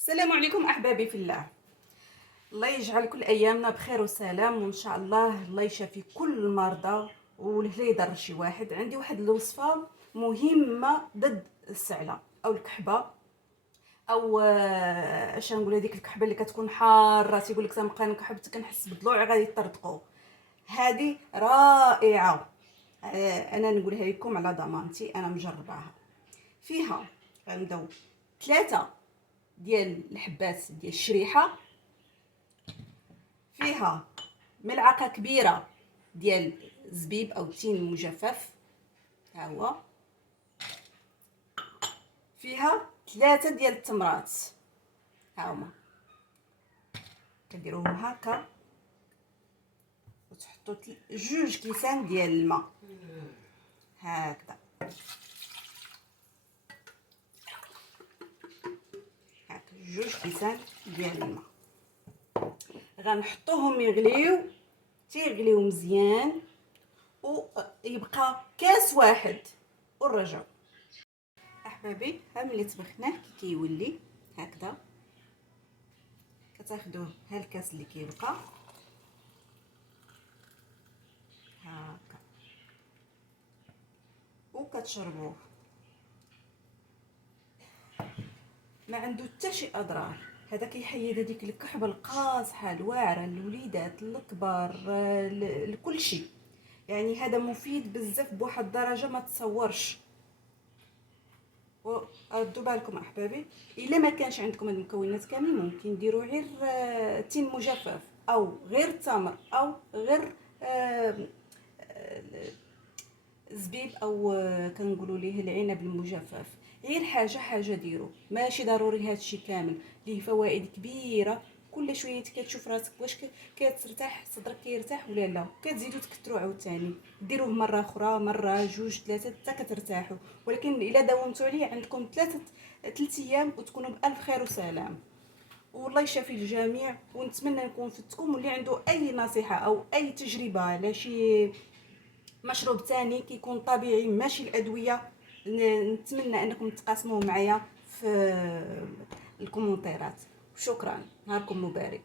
السلام عليكم احبابي في الله. الله يجعل كل ايامنا بخير وسلام، وان شاء الله يشافي كل المرضى ولا يضر شي واحد. عندي واحد الوصفه مهمه ضد السعله او الكحبه، او اش نقول، هذيك الكحبه اللي كتكون حاره تيقول لك تنبقى نكحب كنحس بالضلوع غادي يطرطقوا. هذه رائعه. انا نقولها لكم على ضمانتي، انا مجرباها. فيها غنبداو 3 ديال الحبات ديال الشريحه، فيها ملعقه كبيره ديال الزبيب او التين المجفف، ها هو. فيها 3 ديال التمرات، ها هما. كديروهم هكا وتحطوا 2 كيسان ديال الماء هكذا، هكا 2 كيسان ديال الماء. غنحطوهم يغليو، تيغليو مزيان، ويبقى كاس واحد ونرجعو. احبابي، ها ملي طبخناه كي كيولي هكذا، كتاخدوه ها الكاس اللي كيبقى هكا وكتشربوه. ما عنده حتى شي اضرار. هذا كيحيد هذيك الكحبه القاصحه الواعره للوليدات الكبار، لكل شيء. يعني هذا مفيد بزاف بواحد الدرجه ما تصورش. وردوا بالكم احبابي، الا ما كانش عندكم هاد المكونات كاملين ممكن ديروا غير تين مجفف، او غير التمر، او غير الزبيب، او كنقولوا ليه العنب المجفف. غير حاجه ديروا، ماشي ضروري هادشي كامل. ليه فوائد كبيره. كل شويه كتشوف راسك واش كترتاح، صدرك كيرتاح ولا لا، كتزيدوا تكثروا عاوتاني. ديروه مره اخرى، مره، جوج، 3 حتى كترتاحوا. ولكن الا داومتوا عليه عندكم 3 ايام وتكونوا بالف خير وسلام. والله يشافي الجميع. ونتمنى نكون فدتكم، واللي عنده اي نصيحه او اي تجربه على شي مشروب تاني كيكون طبيعي ماشي الادويه، نتمنى انكم تقاسموه معايا في الكومونتيرات. شكرا، نهاركم مبارك.